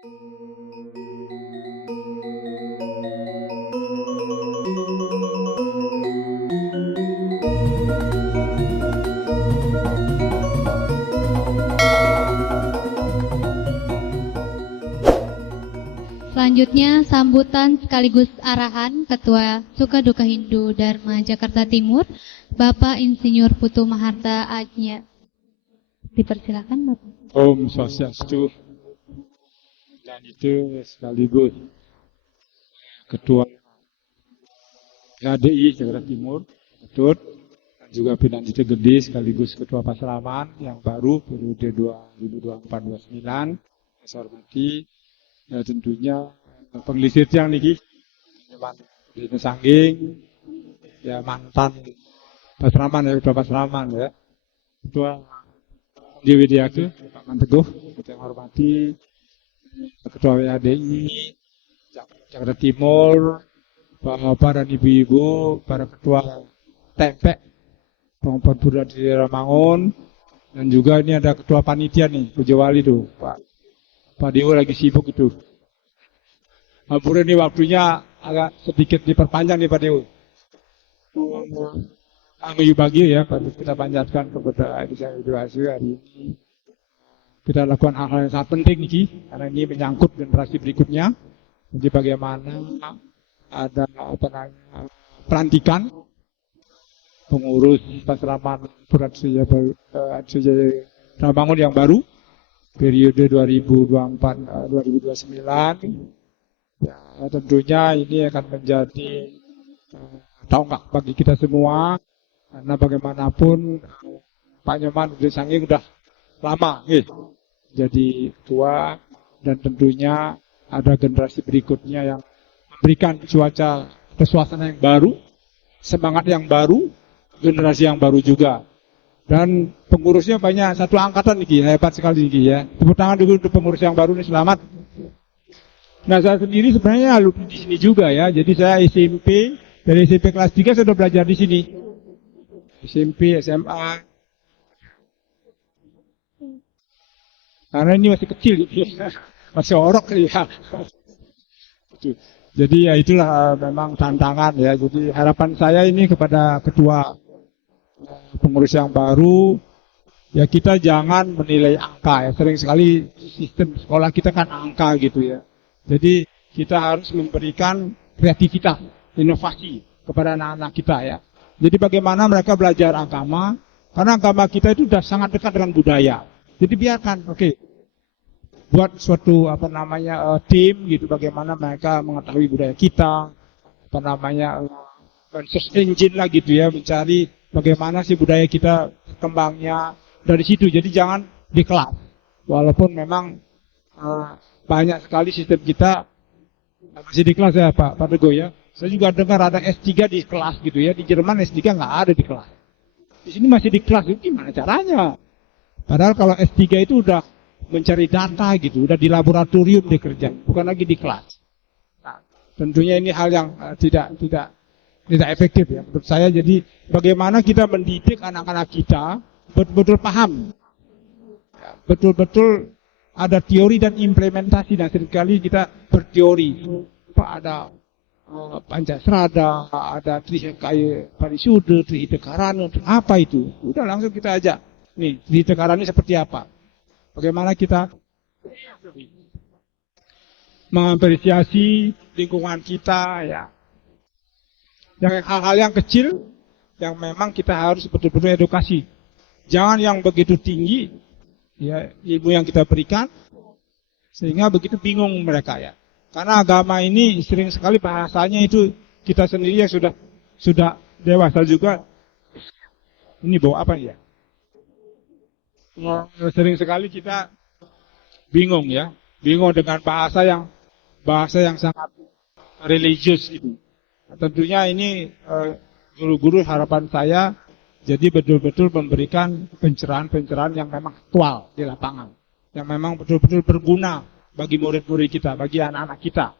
Selanjutnya sambutan sekaligus arahan Ketua Sukaduka Hindu Dharma Jakarta Timur, Bapak Insinyur Putu Maharta Ajnya. Dipersilakan Bapak. Om Swastiastu. Dan itu sekaligus Ketua HDI Jakarta Timur, Ketut, dan juga Pinangcita Gede sekaligus Ketua Pasraman yang baru periode 2024-29. Saya hormati. Ya tentunya penglisir yang niki di Sangging, ya mantan Pasraman ya, Ketua Pasraman ya, Ketua Diwidiake, Pak Manteguh, kita yang hormati, Ketua WADI Jakarta Timur, Bapak dan Ibu-Ibu, para Ketua TPE, Pengumpul Buddha di Ramangun, dan juga ini ada Ketua Panitia nih, Puja Wali tuh, Pak Dewo lagi sibuk itu. Ampun ini waktunya agak sedikit diperpanjang nih Pak Dewo. Kami bagi ya, kita panjatkan kepada Idul Adha hari ini. Kita lakukan hal-hal yang sangat penting nih, karena ini menyangkut generasi berikutnya. Jadi bagaimana ada pelantikan pengurus Pasraman Purat Sejaya Ramangun yang baru. Periode 2024-2029 ya, tentunya ini akan menjadi tonggak bagi kita semua karena bagaimanapun Pak Nyoman Gede Sangging udah lama jadi ketua dan tentunya ada generasi berikutnya yang memberikan cuaca suasana yang baru, semangat yang baru, generasi yang baru juga. Dan pengurusnya banyak, satu angkatan nih, hebat sekali nih ya. Tepuk tangan dulu untuk pengurus yang baru nih, selamat. Nah saya sendiri sebenarnya alumni di sini juga ya. Jadi saya SMP, dari SMP kelas 3 saya sudah belajar di sini. SMP, SMA. Karena ini masih kecil gitu ya. Masih orok ya. Jadi ya itulah memang tantangan ya. Jadi harapan saya ini kepada ketua pengurus yang baru, ya kita jangan menilai angka ya. Sering sekali sistem sekolah kita kan angka gitu ya. Jadi kita harus memberikan kreativitas, inovasi kepada anak-anak kita ya. Jadi bagaimana mereka belajar agama, karena agama kita itu sudah sangat dekat dengan budaya. Jadi biarkan, buat suatu tim gitu, bagaimana mereka mengetahui budaya kita, search engine lah gitu ya, mencari bagaimana sih budaya kita kembangnya dari situ. Jadi jangan di kelas. Walaupun memang banyak sekali sistem kita masih di kelas ya Pak Teguh ya. Saya juga dengar ada S3 di kelas gitu ya. Di Jerman S3 nggak ada di kelas. Di sini masih di kelas, itu gimana caranya? Padahal kalau S3 itu udah mencari data gitu, udah di laboratorium dikerja, bukan lagi di kelas. Nah, tentunya ini hal yang tidak efektif ya menurut saya. Jadi bagaimana kita mendidik anak-anak kita betul-betul paham, betul-betul ada teori dan implementasi. Dan seringkali kita berteori, ada Pancasrada, ada Trihikaya Parisuddha, Trihitakarana, apa itu? Udah langsung kita ajak. Nih, Trihitakarana ini seperti apa? Bagaimana kita mengapresiasi lingkungan kita ya. Yang hal-hal yang kecil yang memang kita harus betul-betul edukasi. Jangan yang begitu tinggi ya ilmu yang kita berikan sehingga begitu bingung mereka ya. Karena agama ini sering sekali bahasanya itu kita sendiri yang sudah dewasa juga. Ini bawa apa ya? Sering sekali kita bingung ya. Bingung dengan bahasa yang sangat religius itu. Tentunya ini guru-guru harapan saya jadi betul-betul memberikan pencerahan-pencerahan yang memang aktual di lapangan, yang memang betul-betul berguna bagi murid-murid kita, bagi anak-anak kita.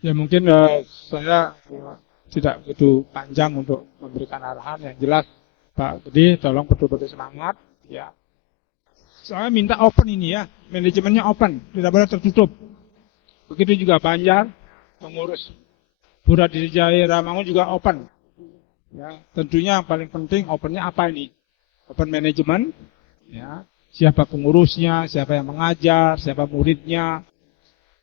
Ya mungkin saya tidak begitu panjang untuk memberikan arahan. Yang jelas Pak Gede tolong betul-betul semangat ya. Soalnya minta open ini ya, manajemennya open, tidak boleh tertutup. Begitu juga Banjar, pengurus Pura Dirijaya Ramangun juga open. Ya, tentunya yang paling penting opennya apa ini? Open manajemen, ya, siapa pengurusnya, siapa yang mengajar, siapa muridnya,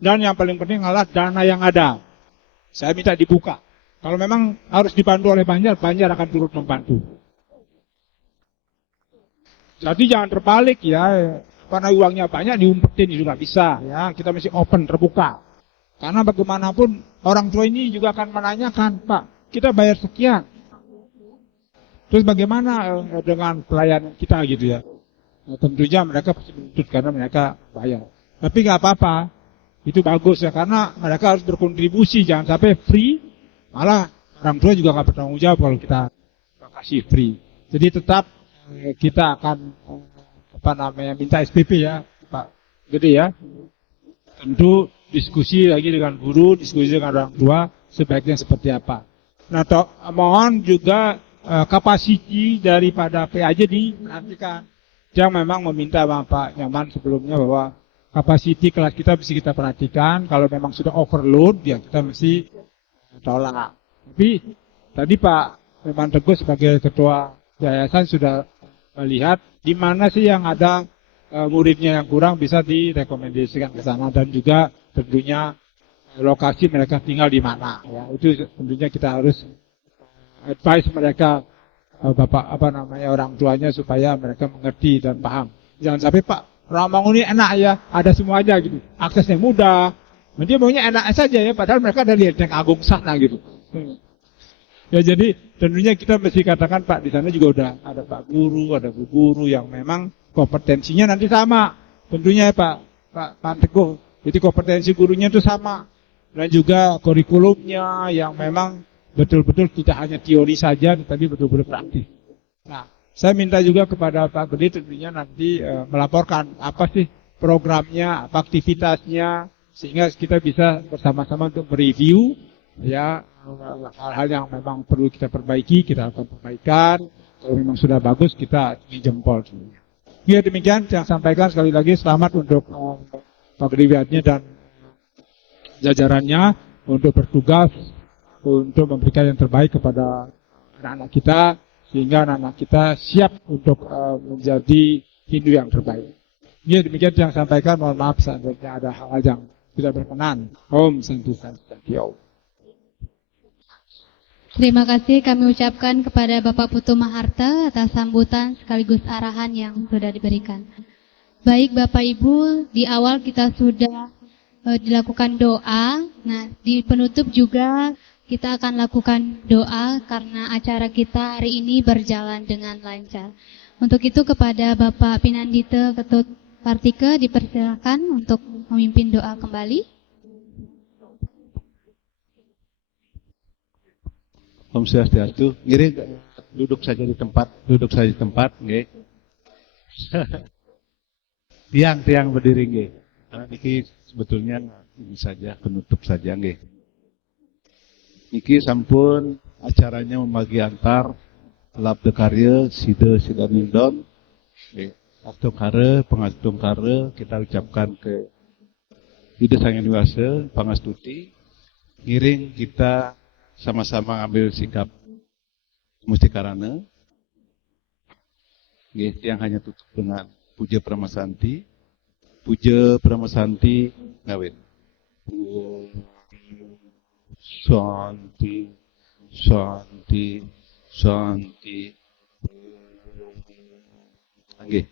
dan yang paling penting adalah dana yang ada. Saya minta dibuka. Kalau memang harus dibantu oleh Banjar, Banjar akan turut membantu. Jadi jangan terbalik ya, karena uangnya banyak diumpetin juga bisa. Ya, kita mesti open, terbuka. Karena bagaimanapun orang tua ini juga akan menanyakan, Pak, kita bayar sekian. Terus bagaimana dengan pelayanan kita gitu ya? Nah, tentunya mereka pasti menuntut karena mereka bayar. Tapi nggak apa-apa, itu bagus ya karena mereka harus berkontribusi, jangan sampai free, malah orang tua juga nggak bertanggung jawab kalau kita kasih free. Jadi tetap kita akan minta SPP ya, Pak Gede ya. Tentu diskusi lagi dengan guru, diskusi dengan orang tua sebaiknya seperti apa. Nah, mohon juga kapasiti daripada PAJ diperhatikan. Yang memang meminta Bapak Nyaman sebelumnya bahwa kapasiti kelas kita mesti kita perhatikan. Kalau memang sudah overload, ya kita mesti tolak. Tapi tadi Pak Nyaman Teguh sebagai ketua yayasan sudah melihat di mana sih yang ada muridnya yang kurang bisa direkomendasikan ke sana dan juga tentunya lokasi mereka tinggal di mana. Ya, itu tentunya kita harus advice mereka orang tuanya supaya mereka mengerti dan paham. Jangan sampai Pak Ramangun ini enak ya, ada semuanya gitu, aksesnya mudah. Dia maunya enak saja ya, padahal mereka ada di Lenteng Agung sana gitu. Ya jadi tentunya kita mesti katakan Pak di sana juga udah ada Pak Guru, ada Bu Guru yang memang kompetensinya nanti sama. Tentunya ya Pak Teguh, jadi kompetensi gurunya itu sama dan juga kurikulumnya yang memang betul-betul tidak hanya teori saja, tetapi betul-betul praktis. Nah, saya minta juga kepada Pak Gede tentunya nanti melaporkan apa sih programnya, apa aktivitasnya, sehingga kita bisa bersama-sama untuk mereview ya hal-hal yang memang perlu kita perbaiki, kita akan perbaikan. Kalau memang sudah bagus, kita jempol. Ya demikian yang sampaikan sekali lagi selamat untuk Pak Gede Wiatnya dan jajarannya untuk bertugas untuk memberikan yang terbaik kepada anak-anak kita sehingga anak-anak kita siap untuk menjadi Hindu yang terbaik. Ya demikian yang sampaikan, mohon maaf seandainya ada hal yang tidak berkenan. Om Santi Santi Om. Terima kasih kami ucapkan kepada Bapak Putu Maharta atas sambutan sekaligus arahan yang sudah diberikan. Baik Bapak Ibu, di awal kita sudah dilakukan doa. Nah, di penutup juga kita akan lakukan doa karena acara kita hari ini berjalan dengan lancar. Untuk itu kepada Bapak Pinandita Ketut Partike dipersilakan untuk memimpin doa kembali. Om Swastiastu. Ngiring duduk saja di tempat, nggih. Tiang berdiri nggih. Karena niki sebetulnya ini saja penutup saja nggih. Niki sampun acaranya membagi antar labda karya sida nindon aktung kare pengastung kare kita ucapkan ke Yuda Sang Hyang Widi pangastuti ngiring kita sama-sama ambil sikap mustikarana nggih yang hanya tutup dengan puja Pramasanti ngawit Shanti, Shanti, Shanti. Nggih.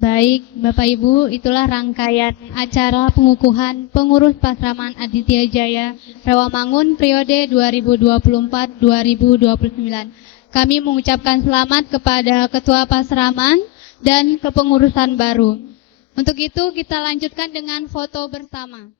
Baik, Bapak Ibu, itulah rangkaian acara pengukuhan pengurus Pasraman Aditya Jaya Rawamangun periode 2024-2029. Kami mengucapkan selamat kepada Ketua Pasraman dan kepengurusan baru. Untuk itu kita lanjutkan dengan foto bersama.